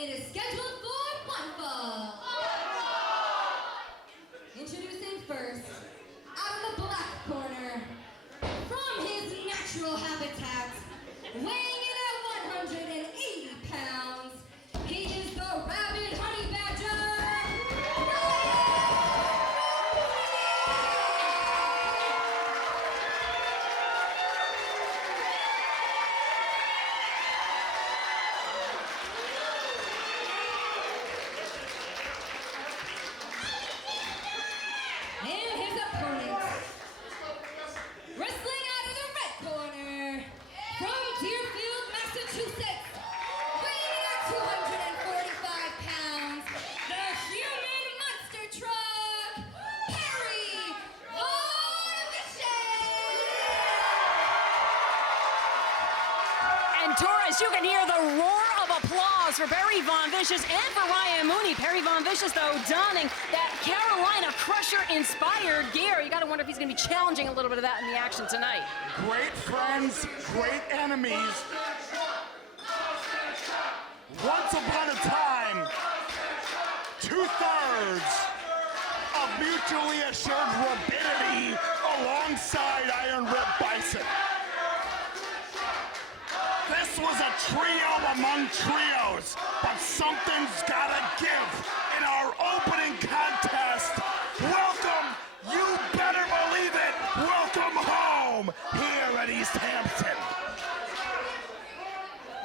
and it is scheduled for one fall. Introducing first, out of the black corner, from his natural habitat, weighing in at 180 pounds, he is the rabid honey badger, and his opponent, wrestling out of the red corner, from Deerfield, Massachusetts, weighing in at 245 pounds, the human monster truck, Perry Von And Torres, you can hear the roar of applause for Perry Von Vicious and for Ryan Mooney. Perry Von Vicious, though, donning that Carolina Crusher-inspired gear. You got to wonder if he's going to be challenging a little bit of that in the action tonight. Great friends, great enemies. Once upon a time, 2/3 of mutually assured rapidity alongside Iron Rip Bison. This was a trio among trios, but something's gotta give in our opening contest. Welcome, you better believe it, welcome home here at East Hampton.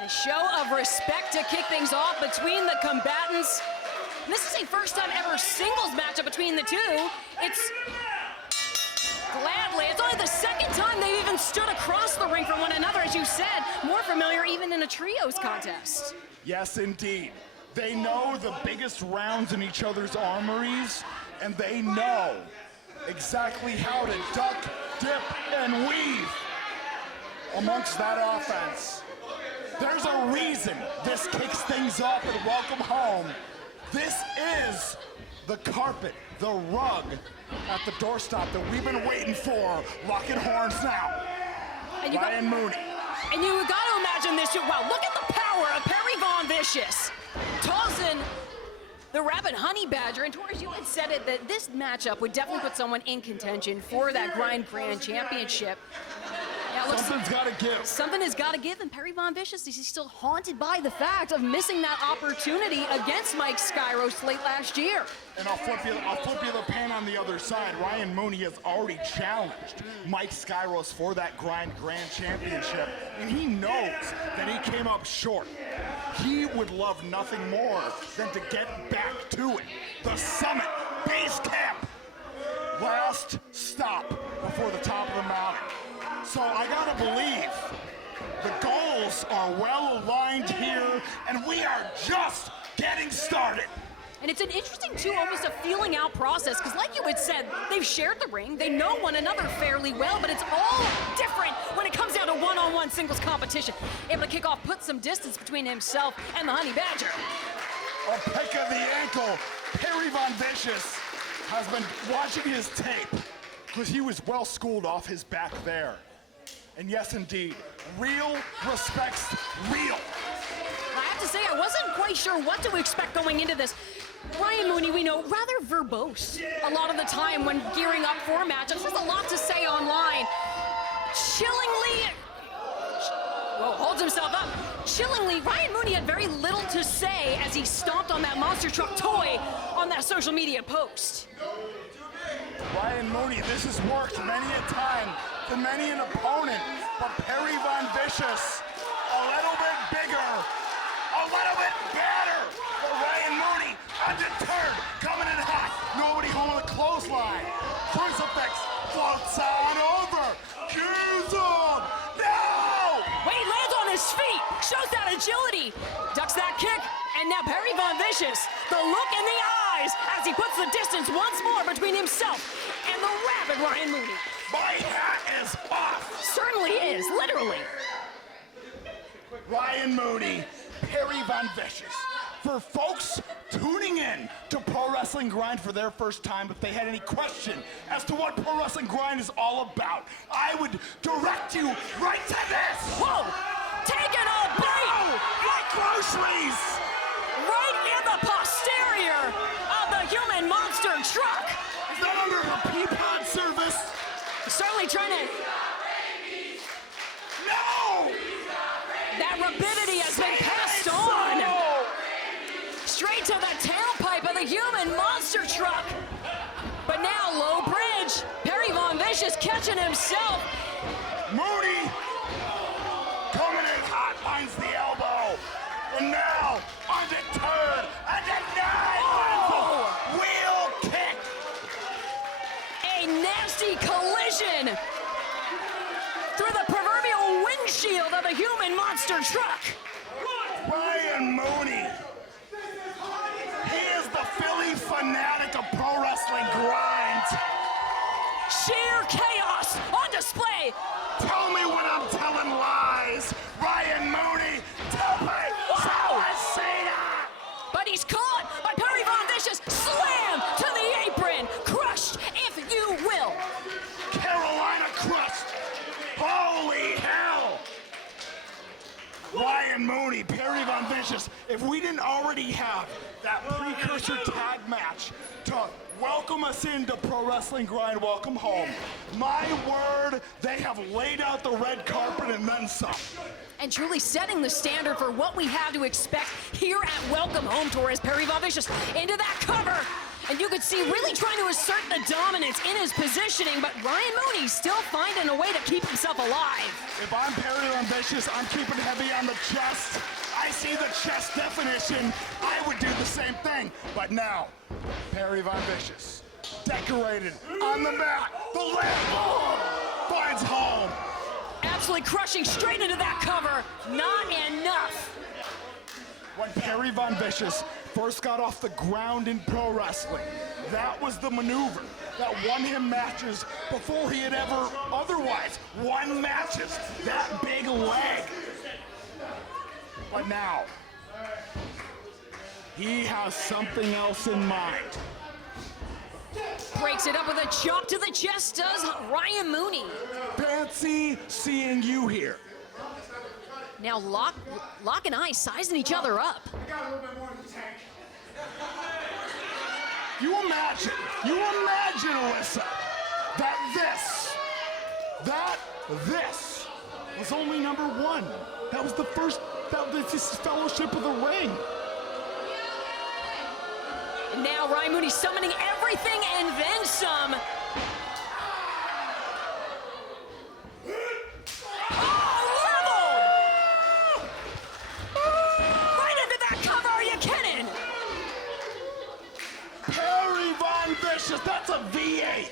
A show of respect to kick things off between the combatants. And this is a first-time ever singles matchup between the two. It's gladly, it's only the second time they've even stood across the ring from one another, as you said. More familiar even in a trios contest. Yes, indeed. They know the biggest rounds in each other's armories, and they know exactly how to duck, dip, and weave amongst that offense. There's a reason this kicks things off at Welcome Home. This is the carpet, the rug at the doorstop that we've been waiting for. Rockin' horns now. And you Ryan Mooney. And you got to imagine this too. Wow, look at the power of Perry Von Vicious. Tossing the rabid honey badger. And Torres, you had said it that this matchup would definitely put someone in contention for that Grind Grand Championship. Yeah, Something's got to give. Something has got to give, and Perry Von Vicious is still haunted by the fact of missing that opportunity against Mike Skyros late last year. And I'll flip you the pan on the other side. Ryan Mooney has already challenged Mike Skyros for that Grind Grand Championship, and he knows that he came up short. He would love nothing more than to get back to it. The summit, base camp, last stop before the top of the mountain. So I gotta believe the goals are well aligned here, and we are just getting started. And it's an interesting, too, almost a feeling out process, because like you had said, they've shared the ring, they know one another fairly well, but it's all different when it comes down to one-on-one singles competition. Able to kick off, put some distance between himself and the Honey Badger. A pick of the ankle. Perry Von Vicious has been watching his tape, because he was well schooled off his back there. And yes, indeed, real respects real. I have to say, I wasn't quite sure what to expect going into this. Ryan Mooney, we know, rather verbose a lot of the time when gearing up for matchups. There's a lot to say online. Chillingly, holds himself up. Chillingly, Ryan Mooney had very little to say as he stomped on that monster truck toy on that social media post. Ryan Mooney, this has worked many a time for many an opponent, but Perry Von Vicious, a little bit bigger, a little bit better. But Ryan Mooney, undeterred, coming in hot. Nobody home on the clothesline. Crucifix floats on over. Kyushu! No! Wait, lands on his feet, shows that agility, ducks that kick, and now Perry Von Vicious, the look in the eyes as he puts the distance once more between himself and the rabid Ryan Mooney. My hat is off! Certainly is, literally. Ryan Mooney, Perry Von Vicious. For folks tuning in to Pro Wrestling Grind for their first time, if they had any question as to what Pro Wrestling Grind is all about, I would direct you right to this! Whoa! Taking a bite! Like groceries! right in the posterior of the human monster truck. Is that under her Peapod service? Certainly trying to... No! That rapidity has been passed on. Straight to the tailpipe of the human monster truck. But now, low bridge. Perry Von Vicious catching himself. Mooney coming in hot, finds the elbow. And now, undeterred, a denied wheel kick. A nasty collision through the proverbial windshield of a human monster truck. Ryan Mooney. He is the Philly fanatic of pro wrestling grind. Sheer chaos on display. Tell me when I'm telling lies. Ryan Mooney, tell me. So I say that. But he's caught by Perry Von Vicious. Slam to the apron. Crushed, if you will. Carolina crushed. Holy hell. Ryan Mooney, Perry Von Vicious, if we didn't already have that precursor tag match to welcome us into Pro Wrestling Grind, welcome home, my word, they have laid out the red carpet and then some. And truly setting the standard for what we have to expect here at Welcome Home, Torres. Perry Von Vicious into that cover. And you could see really trying to assert the dominance in his positioning, but Ryan Mooney still finding a way to keep himself alive. If I'm Perry Von Vicious, I'm keeping heavy on the chest. I see the chest definition. I would do the same thing. But now, Perry Von Vicious, decorated on the mat. The leg finds home. Absolutely crushing straight into that cover. Not enough. When Perry Von Vicious first got off the ground in pro wrestling, that was the maneuver that won him matches before he had ever otherwise won matches. That big leg. But now, he has something else in mind. Breaks it up with a chop to the chest, does Ryan Mooney. Fancy seeing you here. Now Lock and I sizing each other up. You imagine, Alyssa, that this was only number one. That was the first, this is Fellowship of the Ring. Now Ryan Mooney summoning everything and then some. That's a V8.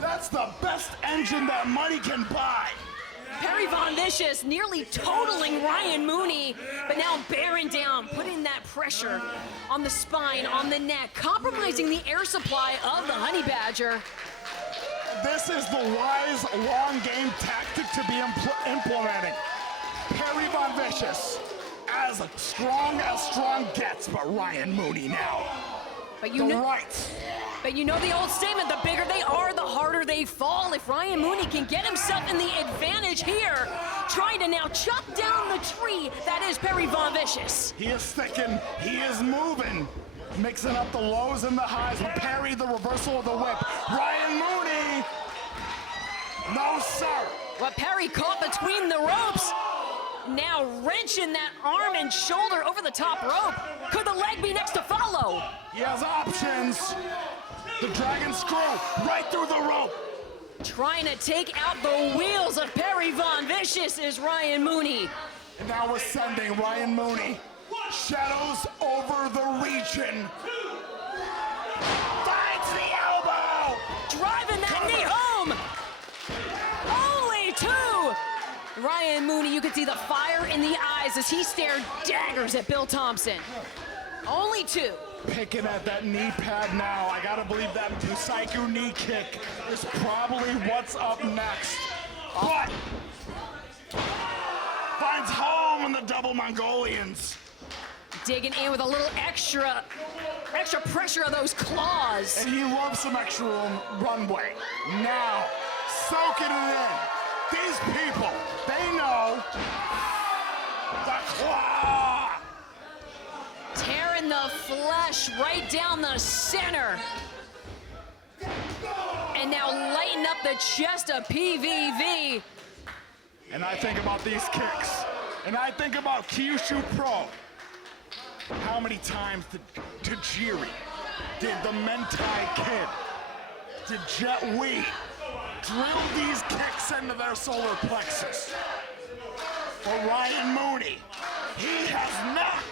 That's the best engine that money can buy. Perry Von Vicious nearly totaling Ryan Mooney, but now bearing down, putting that pressure on the spine, on the neck, compromising the air supply of the Honey Badger. This is the wise long game tactic to be implementing. Perry Von Vicious, as strong gets, but Ryan Mooney now. But you know the old statement, the bigger they are, the harder they fall. If Ryan Mooney can get himself in the advantage here, trying to now chop down the tree that is Perry Von Vicious. He is sticking, he is moving, mixing up the lows and the highs with Perry, the reversal of the whip. Ryan Mooney, no sir. What Perry caught between the ropes, now wrenching that arm and shoulder over the top rope. Could the leg be next to follow? He has options. The dragon screw right through the rope. Trying to take out the wheels of Perry Von Vicious is Ryan Mooney. And now we're sending Ryan Mooney. Shadows over the region. Finds the elbow. Driving that knee home. Only two. Ryan Mooney, you could see the fire in the eyes as he stared daggers at Bill Thompson. Only two. Picking at that knee pad now. I gotta believe that Psycho knee kick is probably what's up next. But finds home in the double Mongolians. Digging in with a little extra pressure of those claws. And he loves some extra runway. Now, soaking it in. These people, they know the claw. Tearing the flesh right down the center. And now lighten up the chest of PVV. And I think about these kicks. And I think about Kyushu Pro. How many times did Tajiri, did the Mentai Kid, did Jet Li drill these kicks into their solar plexus? For Ryan Mooney, he has not,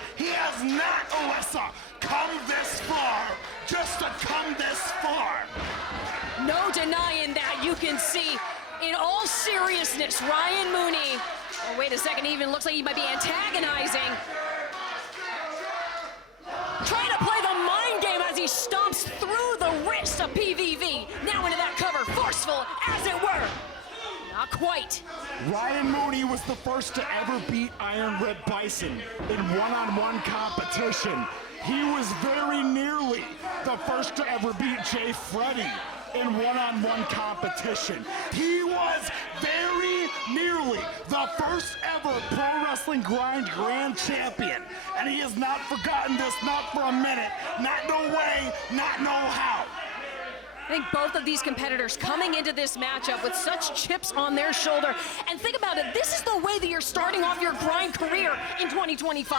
Alyssa, come this far just to come this far. No denying that. You can see, in all seriousness, Ryan Mooney, oh, wait a second, he even looks like he might be antagonizing. Trying to play the mind game as he stomps through the wrist of PVV. Now into that cover, forceful as it were. Not quite. Ryan Mooney was the first to ever beat Iron Red Bison in one-on-one competition. He was very nearly the first to ever beat Jay Freddy in one-on-one competition. He was very nearly the first ever Pro Wrestling Grind Grand Champion. And he has not forgotten this, not for a minute, not no way, not no how. I think both of these competitors coming into this matchup with such chips on their shoulder. And think about it, this is the way that you're starting off your grind career in 2025.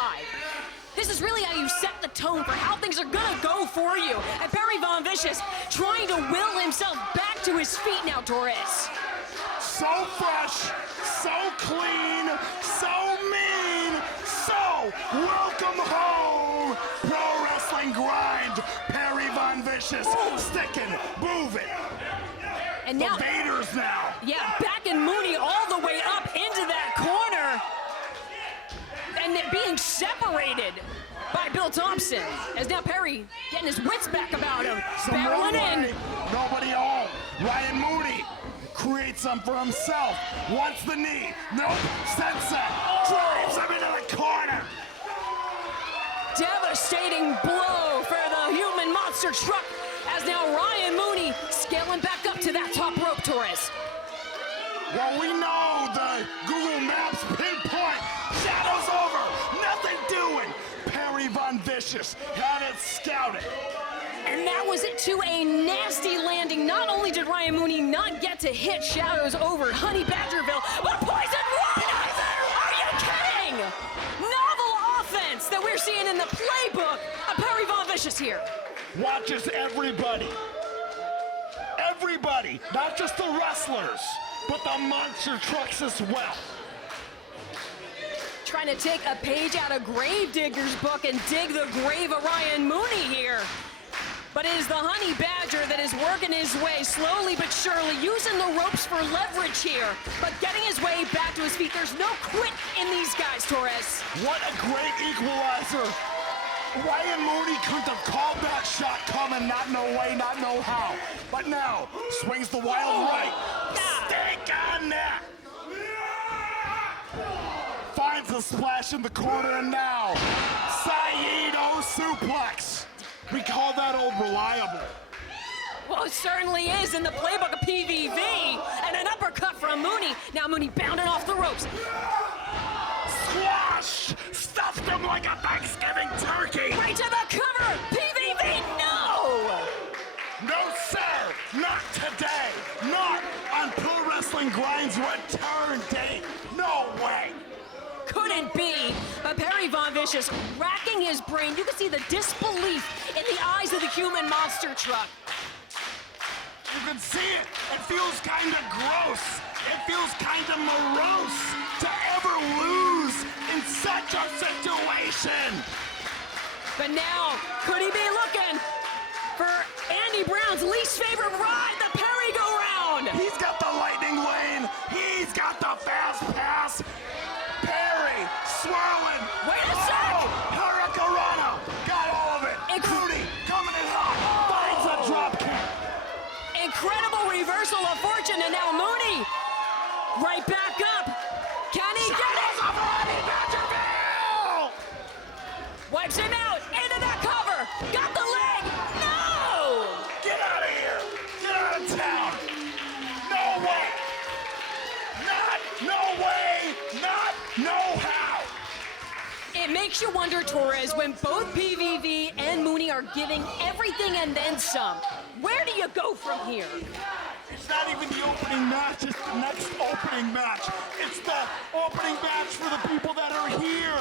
This is really how you set the tone for how things are gonna go for you. And Perry Von Vicious trying to will himself back to his feet now, Torres. So fresh, so clean, so mean, so welcome home, Pro Wrestling Grind, Perry Von Vicious, sticking, moving. And now, the Vaders now. Yeah, backing Mooney all the way up into that corner. And it being separated by Bill Thompson, as now Perry getting his wits back about him. Barreling in. Nobody home. Ryan Mooney creates some for himself. Wants the knee. Nope. Sensei drives him into the corner. Devastating blow for the human monster truck, as now Ryan Mooney scaling back up to that top rope, Torres. Well, we know the Google Maps pinpoint. Shadow's over. Nothing doing. Perry Von Vicious had it scouted. And that was it to a nasty landing. Not only did Ryan Mooney not get to hit Shadows over Honey Badgerville, but Poison Rhino! Are you kidding? Novel offense that we're seeing in the playbook of Perry Von Vicious here. Watches everybody. Everybody, not just the wrestlers, but the monster trucks as well. Trying to take a page out of Gravedigger's book and dig the grave of Ryan Mooney here. But it is the Honey Badger that is working his way slowly but surely, using the ropes for leverage here, but getting his way back to his feet. There's no quit in these guys, Torres. What a great equalizer. Ryan Mooney couldn't have called that shot coming, not no way, not no how. But now, swings the wild right. Stake on that. Finds a splash in the corner, and now, Saeed-O suplex. We call that old reliable. Well, it certainly is in the playbook of PVV. And an uppercut from Mooney. Now Mooney bounding off the ropes. Squash! Stuffed him like a Thanksgiving turkey! Right to the cover! PVV, no! No, sir! Not today! Not on Pro Wrestling Grind's return date! No way! Couldn't be, but Perry Von Vicious racking his brain. You can see the disbelief in the eyes of the human monster truck. You can see it. It feels kind of gross. It feels kind of morose to ever lose in such a situation. But now, could he be looking for Andy Brown's least favorite ride, the Perry-go-round? He's got the lightning lane. He's got the fast pass. Perry swirling. Wait a sec! Hurricanrana. Got all of it. Mooney coming in hot. Finds a drop kick. Incredible reversal of fortune, and now Mooney right back up. Can he get it? Wipes him out into that cover. Got the leg. No! Get out of here. Get out of town. No way. Not no way. Not no how. It It makes you wonder, Torres, when both PVV and Mooney are giving everything and then some. Where do you go from here? It's not even the opening match, it's the next opening match. It's the opening match for the people that are here.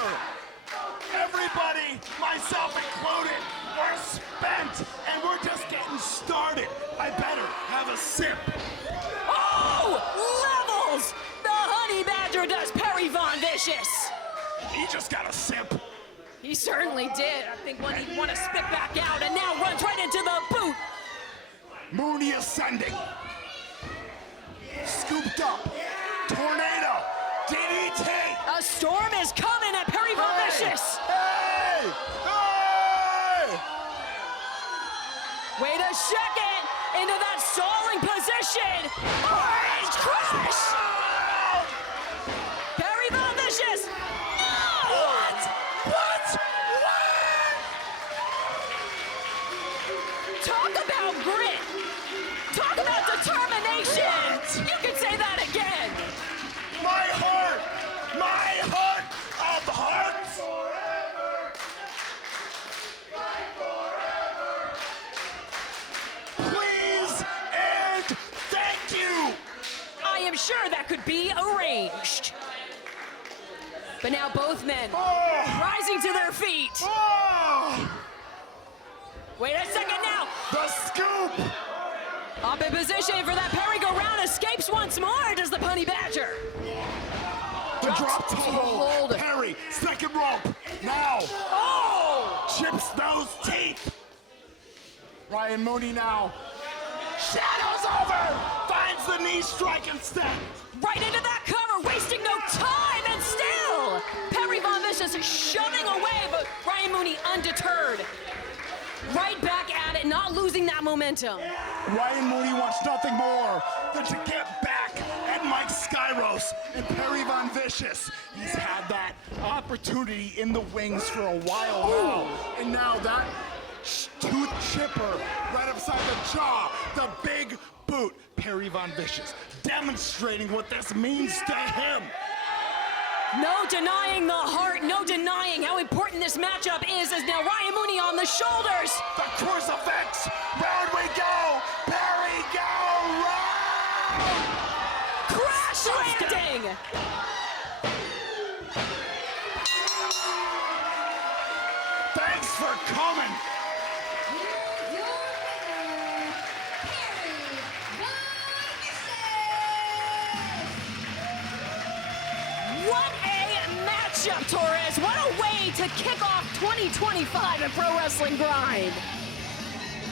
Everybody, myself included, are spent, and we're just getting started. I better have a sip. Oh, levels! The Honey Badger does Perry Von Vicious. He just got a sip. He certainly did. I think when he'd want to spit back out and now runs right into the boot. Mooney ascending. Scooped up. Tornado. DDT. A storm is coming at Perry Von Vicious. Hey! Hey! Wait a second. Into that stalling position. Orange crush. Perry Von Vicious. No! What? Talk about grit. Talk about determination. You can say that again. My heart of hearts. Please and thank you. I am sure that could be arranged. But now both men rising to their feet. Oh, Wait a second now. the scoop. Up in position for that Perry-go-round, escapes once more, does the Honey Badger. The drop toe hold. Hold. Perry, second rope. Now, Oh! chips those teeth. Ryan Mooney now. Shadows over. Finds the knee strike instead. Right into that cover, wasting no time, and still, Perry Von Vicious is shoving away, but Ryan Mooney undeterred. Right back at it, not losing that momentum. Ryan Mooney wants nothing more than to get back at Mike Skyros and Perry Von Vicious. He's had that opportunity in the wings for a while now. And now that tooth chipper right upside the jaw, the big boot. Perry Von Vicious demonstrating what this means to him. No denying the heart, no denying how important this matchup is as now Ryan Mooney on the shoulders. The crucifix, round we go, Perry go round! Crash landing! Thanks for coming. Here's your winner, Perry Von Vicious. What a matchup, Torres! What a way to kick off 2025 at Pro Wrestling Grind!